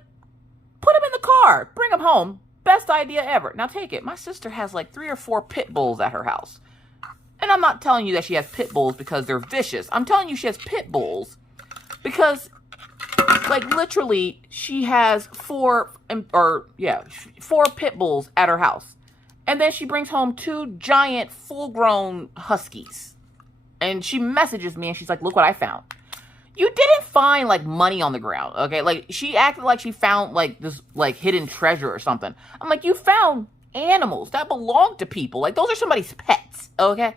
put them in the car, bring them home. Best idea ever. Now take it. My sister has like 3 or 4 pit bulls at her house. And I'm not telling you that she has pit bulls because they're vicious. I'm telling you she has pit bulls because, like, literally, she has 4 pit bulls at her house. And then she brings home 2 giant, full-grown huskies. And she messages me, and she's like, look what I found. You didn't find, like, money on the ground, okay? Like, she acted like she found, like, this, like, hidden treasure or something. I'm like, you found animals that belong to people. Like, those are somebody's pets, okay?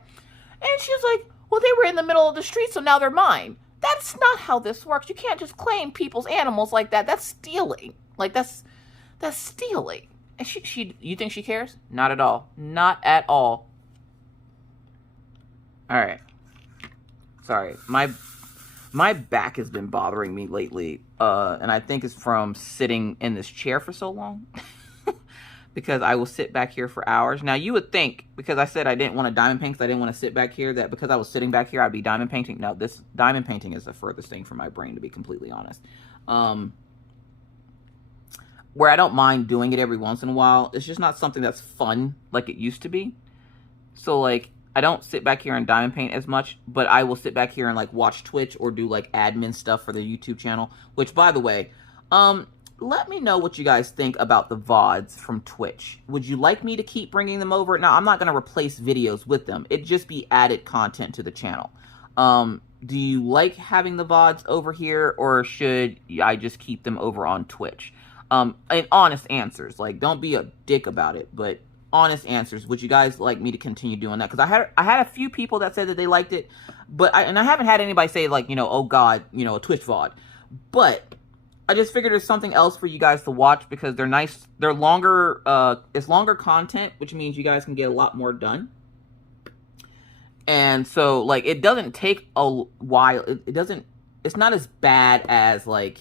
And she was like, well, they were in the middle of the street, so now they're mine. That's not how this works. You can't just claim people's animals like that. That's stealing. Like, that's stealing. And you think she cares? Not at all. Not at all. All right. Sorry. My back has been bothering me lately. And I think it's from sitting in this chair for so long. Because I will sit back here for hours. Now, you would think, because I said I didn't want to diamond paint, because I didn't want to sit back here, that because I was sitting back here, I'd be diamond painting. No, this diamond painting is the furthest thing from my brain, to be completely honest. Where I don't mind doing it every once in a while, it's just not something that's fun like it used to be. So, like, I don't sit back here and diamond paint as much, but I will sit back here and like watch Twitch or do like admin stuff for the YouTube channel, which by the way, let me know what you guys think about the VODs from Twitch. Would you like me to keep bringing them over? Now, I'm not going to replace videos with them. It'd just be added content to the channel. Do you like having the VODs over here, or should I just keep them over on Twitch? And honest answers. Like, don't be a dick about it, but honest answers. Would you guys like me to continue doing that? Because I had a few people that said that they liked it, but I haven't had anybody say like, you know, oh God, you know, a Twitch VOD. But I just figured there's something else for you guys to watch because they're nice. They're longer. It's longer content, which means you guys can get a lot more done. And so, like, it doesn't take a while. It doesn't. It's not as bad as like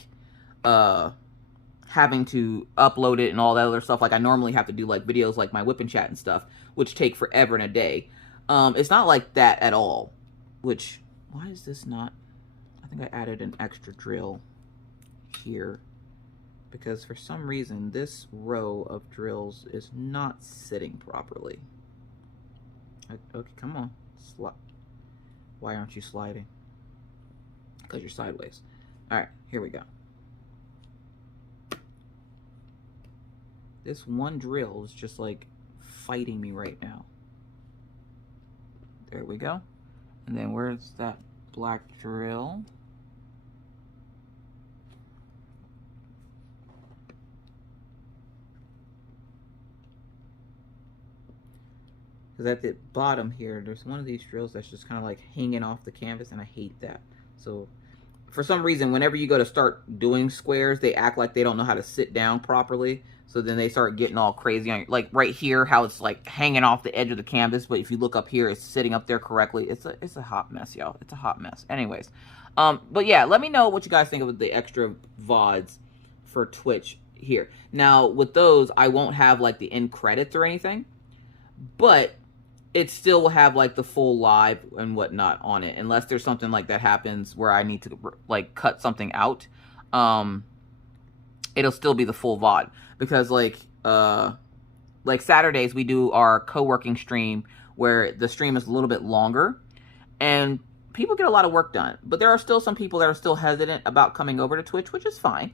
having to upload it and all that other stuff. Like I normally have to do like videos like my Wip N Chat and stuff, which take forever and a day. It's not like that at all. Which, why is this not? I think I added an extra drill here because for some reason this row of drills is not sitting properly. Okay, come on. Why aren't you sliding? Because you're sideways. Alright, here we go. This one drill is just like fighting me right now. There we go. And then where's that black drill? Because at the bottom here, there's one of these drills that's just kind of like hanging off the canvas, and I hate that. So for some reason, whenever you go to start doing squares, they act like they don't know how to sit down properly. So then they start getting all crazy on you. Like right here, how it's like hanging off the edge of the canvas, but if you look up here, it's sitting up there correctly. It's a hot mess, y'all. It's a hot mess. Anyways, but yeah, let me know what you guys think of the extra VODs for Twitch here. Now with those, I won't have like the end credits or anything, but it still will have like the full live and whatnot on it, unless there's something like that happens where I need to like cut something out. It'll still be the full VOD because like Saturdays we do our co-working stream where the stream is a little bit longer and people get a lot of work done, but there are still some people that are still hesitant about coming over to Twitch, which is fine.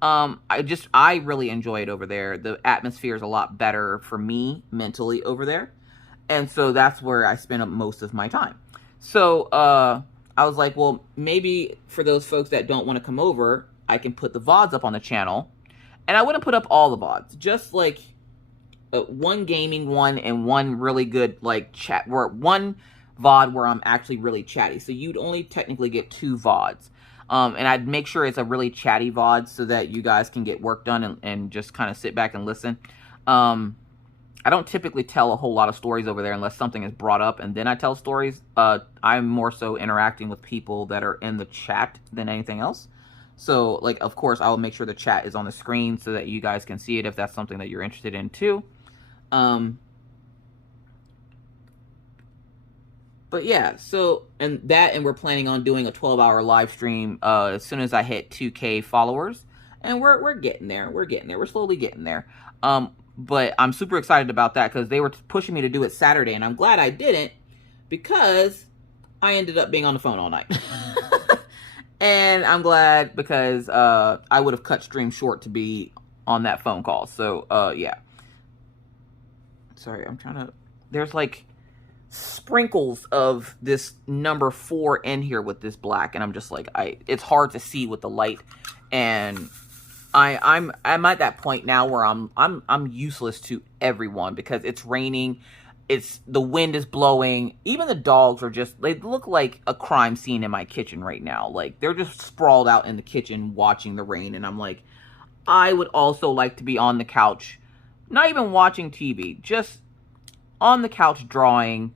I really enjoy it over there. The atmosphere is a lot better for me mentally over there. And so that's where I spend most of my time. So I was like, well, maybe for those folks that don't want to come over, I can put the VODs up on the channel. And I wouldn't put up all the VODs. Just like one gaming one and one really good like chat. One VOD where I'm actually really chatty. So you'd only technically get 2 VODs. And I'd make sure it's a really chatty VOD so that you guys can get work done and just kind of sit back and listen. I don't typically tell a whole lot of stories over there unless something is brought up and then I tell stories. I'm more so interacting with people that are in the chat than anything else. So, like, of course, I will make sure the chat is on the screen so that you guys can see it if that's something that you're interested in too. But yeah, so, and we're planning on doing a 12-hour live stream as soon as I hit 2K followers. And we're getting there. We're getting there. We're slowly getting there. But I'm super excited about that because they were pushing me to do it Saturday. And I'm glad I didn't because I ended up being on the phone all night. And I'm glad because I would have cut stream short to be on that phone call. So, yeah. Sorry, I'm trying to... There's like sprinkles of this number 4 in here with this black. And I'm just like, it's hard to see with the light. And I'm at that point now where I'm useless to everyone because it's raining. The wind is blowing. Even the dogs are they look like a crime scene in my kitchen right now. Like they're just sprawled out in the kitchen watching the rain. And I'm like, I would also like to be on the couch, not even watching TV, just on the couch drawing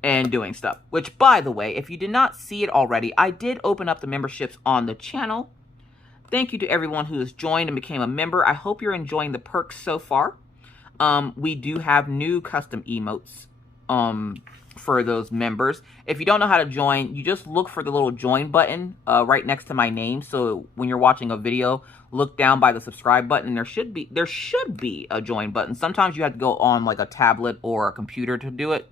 and doing stuff. Which, by the way, if you did not see it already, I did open up the memberships on the channel. Thank you to everyone who has joined and became a member. I hope you're enjoying the perks so far. We do have new custom emotes for those members. If you don't know how to join, you just look for the little join button right next to my name. So when you're watching a video, look down by the subscribe button. There should be a join button. Sometimes you have to go on like a tablet or a computer to do it.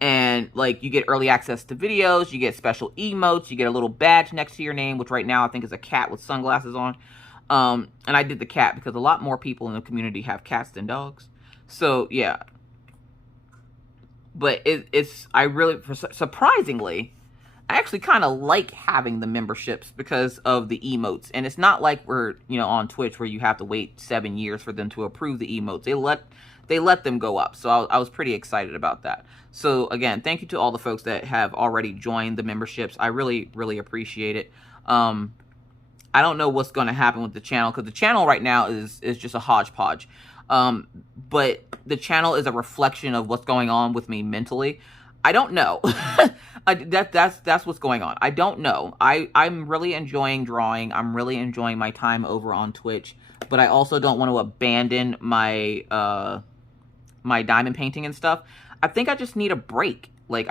And like you get early access to videos, you get special emotes, you get a little badge next to your name, which right now I think is a cat with sunglasses on. And I did the cat because a lot more people in the community have cats than dogs. So yeah. But I really, surprisingly, I actually kind of like having the memberships because of the emotes. And it's not like we're, on Twitch where you have to wait 7 years for them to approve the emotes. They let them go up. So I was pretty excited about that. So again, thank you to all the folks that have already joined the memberships. I really, really appreciate it. I don't know what's going to happen with the channel because the channel right now is just a hodgepodge. But the channel is a reflection of what's going on with me mentally. I don't know. That's what's going on. I don't know. I'm really enjoying drawing. I'm really enjoying my time over on Twitch, but I also don't want to abandon my my diamond painting and stuff. I think I just need a break. Like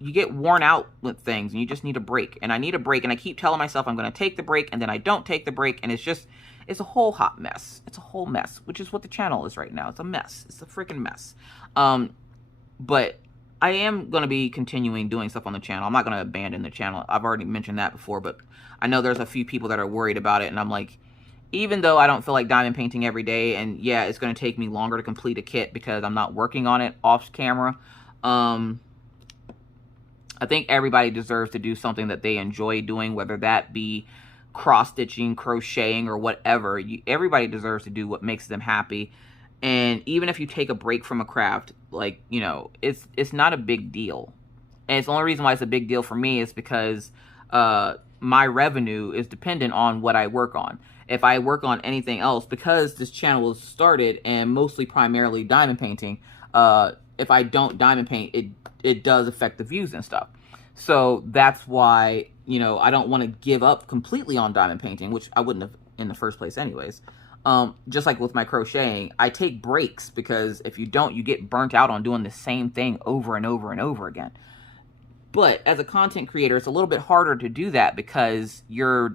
you get worn out with things and you just need a break. And I need a break, and I keep telling myself I'm going to take the break, and then I don't take the break, and it's a whole hot mess. It's a whole mess, which is what the channel is right now. It's a mess. It's a freaking mess. But I am going to be continuing doing stuff on the channel. I'm not going to abandon the channel. I've already mentioned that before, but I know there's a few people that are worried about it, and I'm like, even though I don't feel like diamond painting every day, and yeah, it's going to take me longer to complete a kit because I'm not working on it off camera, I think everybody deserves to do something that they enjoy doing, whether that be cross-stitching, crocheting, or whatever. Everybody deserves to do what makes them happy. And even if you take a break from a craft, like, it's not a big deal. And it's the only reason why it's a big deal for me is because my revenue is dependent on what I work on. If I work on anything else, because this channel was started and mostly primarily diamond painting, if I don't diamond paint, it does affect the views and stuff. So that's why, I don't want to give up completely on diamond painting, which I wouldn't have in the first place anyways. Just like with my crocheting, I take breaks because if you don't, you get burnt out on doing the same thing over and over and over again. But as a content creator, it's a little bit harder to do that because your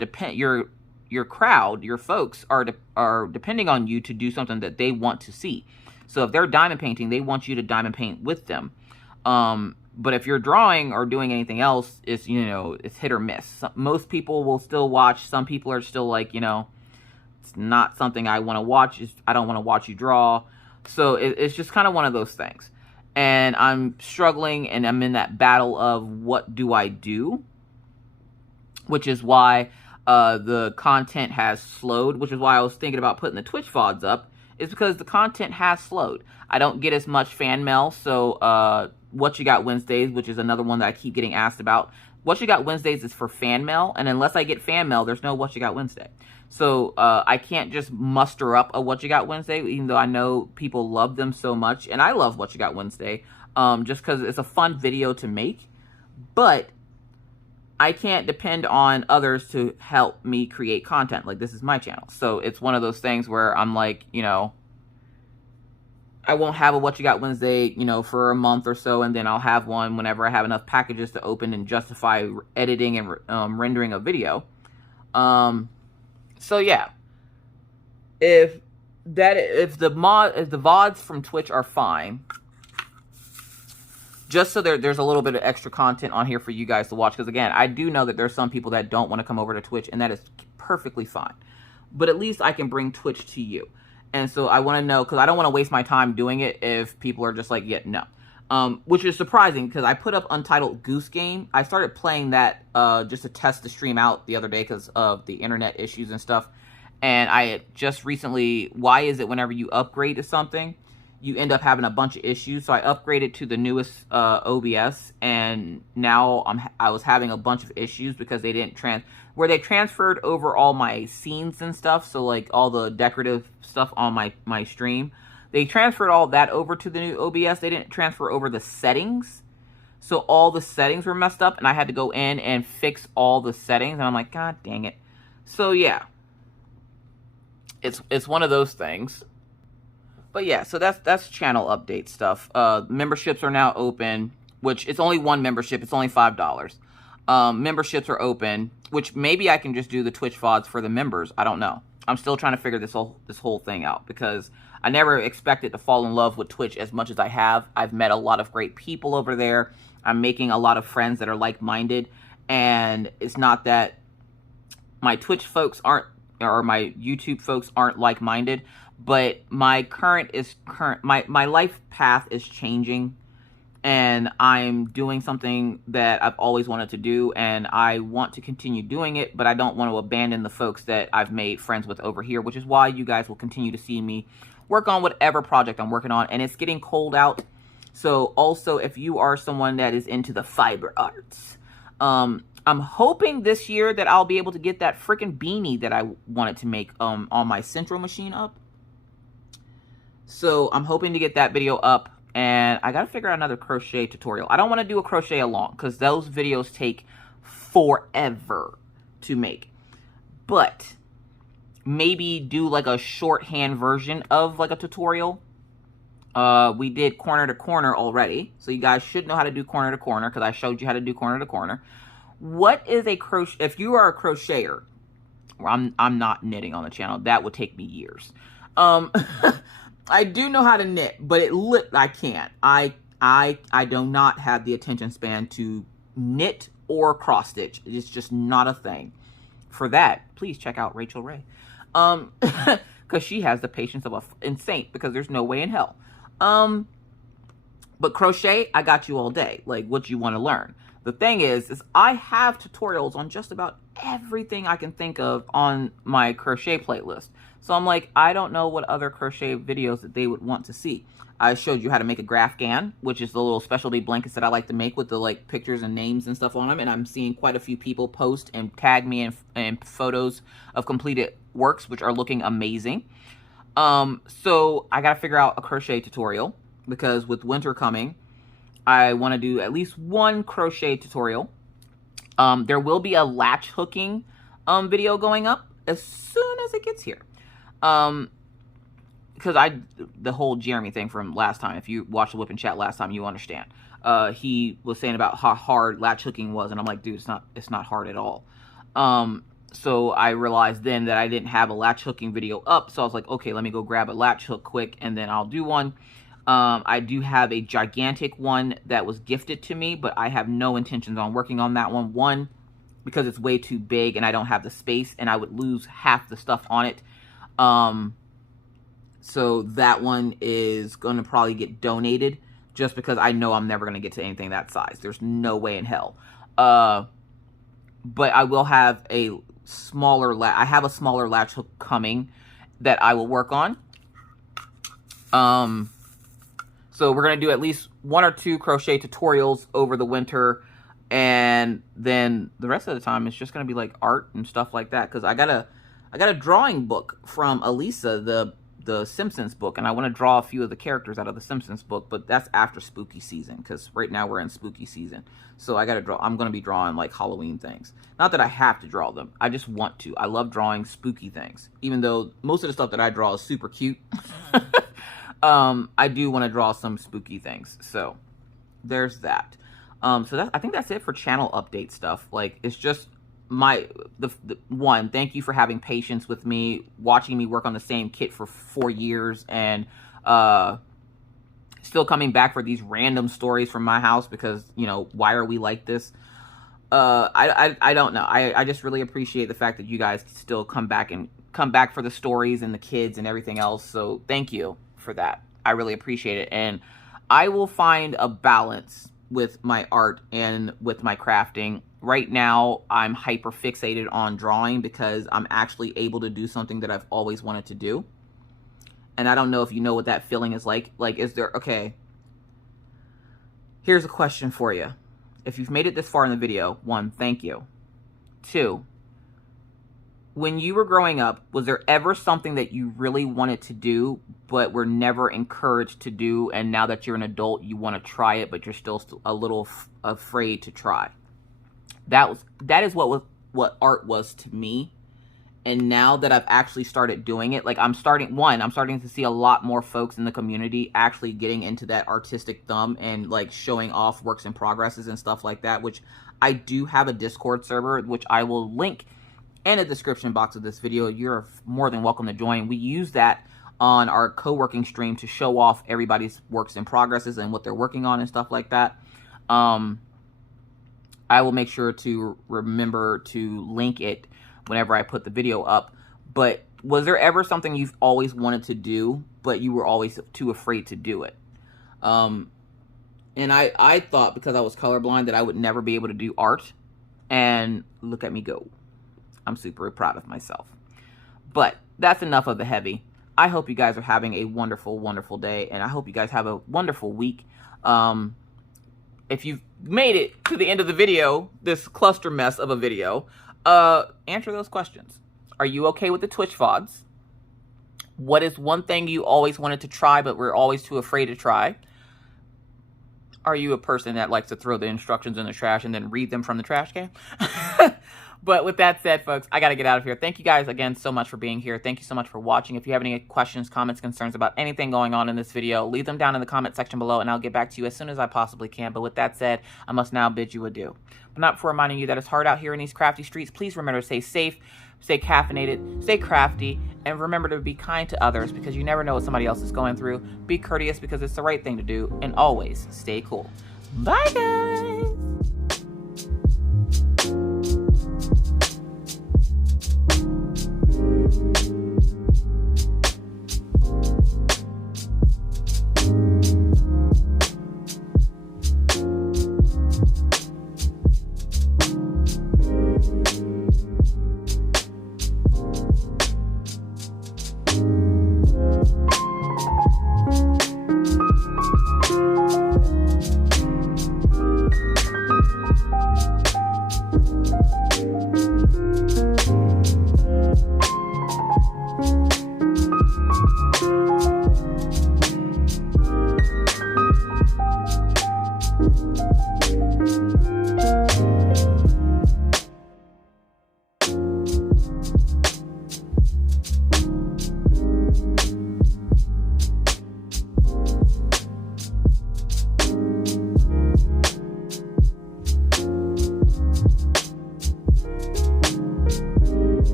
crowd, your folks are depending on you to do something that they want to see. So if they're diamond painting, they want you to diamond paint with them. But if you're drawing or doing anything else, it's hit or miss. Most people will still watch. Some people are still like, it's not something I want to watch. I don't want to watch you draw. So it's just kind of one of those things. And I'm struggling, and I'm in that battle of what do I do? Which is why the content has slowed, which is why I was thinking about putting the Twitch VODs up, is because the content has slowed. I don't get as much fan mail, so What You Got Wednesdays, which is another one that I keep getting asked about. What You Got Wednesdays is for fan mail, and unless I get fan mail, there's no What You Got Wednesday. So I can't just muster up a What You Got Wednesday, even though I know people love them so much, and I love What You Got Wednesday, just because it's a fun video to make. But I can't depend on others to help me create content. Like, this is my channel. So it's one of those things where I'm like, I won't have a What You Got Wednesday, for a month or so, and then I'll have one whenever I have enough packages to open and justify editing and rendering a video. So yeah, if the VODs from Twitch are fine, just so there's a little bit of extra content on here for you guys to watch. Because again, I do know that there's some people that don't want to come over to Twitch, and that is perfectly fine. But at least I can bring Twitch to you. And so I want to know, because I don't want to waste my time doing it if people are just like, yeah, no. Which is surprising, because I put up Untitled Goose Game. I started playing that just to test the stream out the other day because of the internet issues and stuff. And I just recently, why is it whenever you upgrade to something, you end up having a bunch of issues? So I upgraded to the newest OBS, and now I was having a bunch of issues because they didn't where they transferred over all my scenes and stuff. So like all the decorative stuff on my stream, they transferred all that over to the new OBS. They didn't transfer over the settings. So all the settings were messed up, and I had to go in and fix all the settings. And I'm like, God dang it. So yeah, it's one of those things. But yeah, so that's channel update stuff. Memberships are now open, which it's only one membership. It's only $5. Memberships are open, which maybe I can just do the Twitch VODs for the members. I don't know. I'm still trying to figure this whole thing out, because I never expected to fall in love with Twitch as much as I have. I've met a lot of great people over there. I'm making a lot of friends that are like-minded. And it's not that my Twitch folks aren't, or my YouTube folks aren't like-minded, but my my life path is changing, and I'm doing something that I've always wanted to do, and I want to continue doing it, but I don't want to abandon the folks that I've made friends with over here, which is why you guys will continue to see me work on whatever project I'm working on. And it's getting cold out, so also if you are someone that is into the fiber arts, I'm hoping this year that I'll be able to get that freaking beanie that I wanted to make on my central machine up. So I'm hoping to get that video up, and I got to figure out another crochet tutorial. I don't want to do a crochet along because those videos take forever to make. But maybe do like a shorthand version of like a tutorial. We did corner to corner already, so you guys should know how to do corner to corner because I showed you how to do corner to corner. What is a crochet? If you are a crocheter, well, I'm not knitting on the channel. That would take me years. I do know how to knit, but I can't. I do not have the attention span to knit or cross stitch. It's just not a thing. For that, please check out Rachel Ray, because she has the patience of a saint. Because there's no way in hell. But crochet, I got you all day. Like, what you want to learn. The thing is I have tutorials on just about everything I can think of on my crochet playlist. So I'm like, I don't know what other crochet videos that they would want to see. I showed you how to make a Grafgan, which is the little specialty blankets that I like to make with the like pictures and names and stuff on them. And I'm seeing quite a few people post and tag me in photos of completed works, which are looking amazing. So I got to figure out a crochet tutorial because with winter coming, I want to do at least one crochet tutorial. There will be a latch hooking video going up as soon as it gets here. Because the whole Jeremy thing from last time, if you watched the Wip N Chat last time, you understand. He was saying about how hard latch hooking was, and I'm like, dude, it's not hard at all. So I realized then that I didn't have a latch hooking video up, so I was like, okay, let me go grab a latch hook quick, and then I'll do one. I do have a gigantic one that was gifted to me, but I have no intentions on working on that one. One, because it's way too big and I don't have the space, and I would lose half the stuff on it. So that one is going to probably get donated just because I know I'm never going to get to anything that size. There's no way in hell. But I will have a smaller I have a smaller latch hook coming that I will work on. So we're going to do at least 1 or 2 crochet tutorials over the winter. And then the rest of the time, it's just going to be like art and stuff like that. Because I got a drawing book from Alisa, the Simpsons book. And I want to draw a few of the characters out of the Simpsons book. But that's after spooky season. Because right now we're in spooky season. So I got to draw. I'm going to be drawing like Halloween things. Not that I have to draw them. I just want to. I love drawing spooky things. Even though most of the stuff that I draw is super cute. I do want to draw some spooky things. So there's that. So I think that's it for channel update stuff. Like, it's just one, thank you for having patience with me, watching me work on the same kit for 4 years, and still coming back for these random stories from my house because, you know, why are we like this? I don't know. I just really appreciate the fact that you guys still come back for the stories and the kids and everything else. So thank you for that. I really appreciate it. And I will find a balance with my art and with my crafting. Right now, I'm hyper fixated on drawing because I'm actually able to do something that I've always wanted to do. And I don't know if you know what that feeling is like. Like, okay, here's a question for you. If you've made it this far in the video, 1, thank you. 2, when you were growing up, was there ever something that you really wanted to do, but were never encouraged to do, and now that you're an adult, you want to try it, but you're still a little afraid to try? That is what art was to me. And now that I've actually started doing it, like I'm starting to see a lot more folks in the community actually getting into that artistic thumb and like showing off works in progresses and stuff like that, which I do have a Discord server, which I will link in the description box of this video. You're more than welcome to join. We use that on our co-working stream to show off everybody's works in progresses and what they're working on and stuff like that. I will make sure to remember to link it whenever I put the video up. But was there ever something you've always wanted to do, but you were always too afraid to do it? And I thought, because I was colorblind, that I would never be able to do art. And look at me go. I'm super proud of myself. But that's enough of the heavy. I hope you guys are having a wonderful, wonderful day. And I hope you guys have a wonderful week. If you've made it to the end of the video, this cluster mess of a video, answer those questions. Are you okay with the Twitch VODs? What is one thing you always wanted to try but were always too afraid to try? Are you a person that likes to throw the instructions in the trash and then read them from the trash can? But with that said, folks, I got to get out of here. Thank you guys again so much for being here. Thank you so much for watching. If you have any questions, comments, concerns about anything going on in this video, leave them down in the comment section below, and I'll get back to you as soon as I possibly can. But with that said, I must now bid you adieu. But not before reminding you that it's hard out here in these crafty streets. Please remember to stay safe, stay caffeinated, stay crafty, and remember to be kind to others, because you never know what somebody else is going through. Be courteous because it's the right thing to do, and always stay cool. Bye, guys!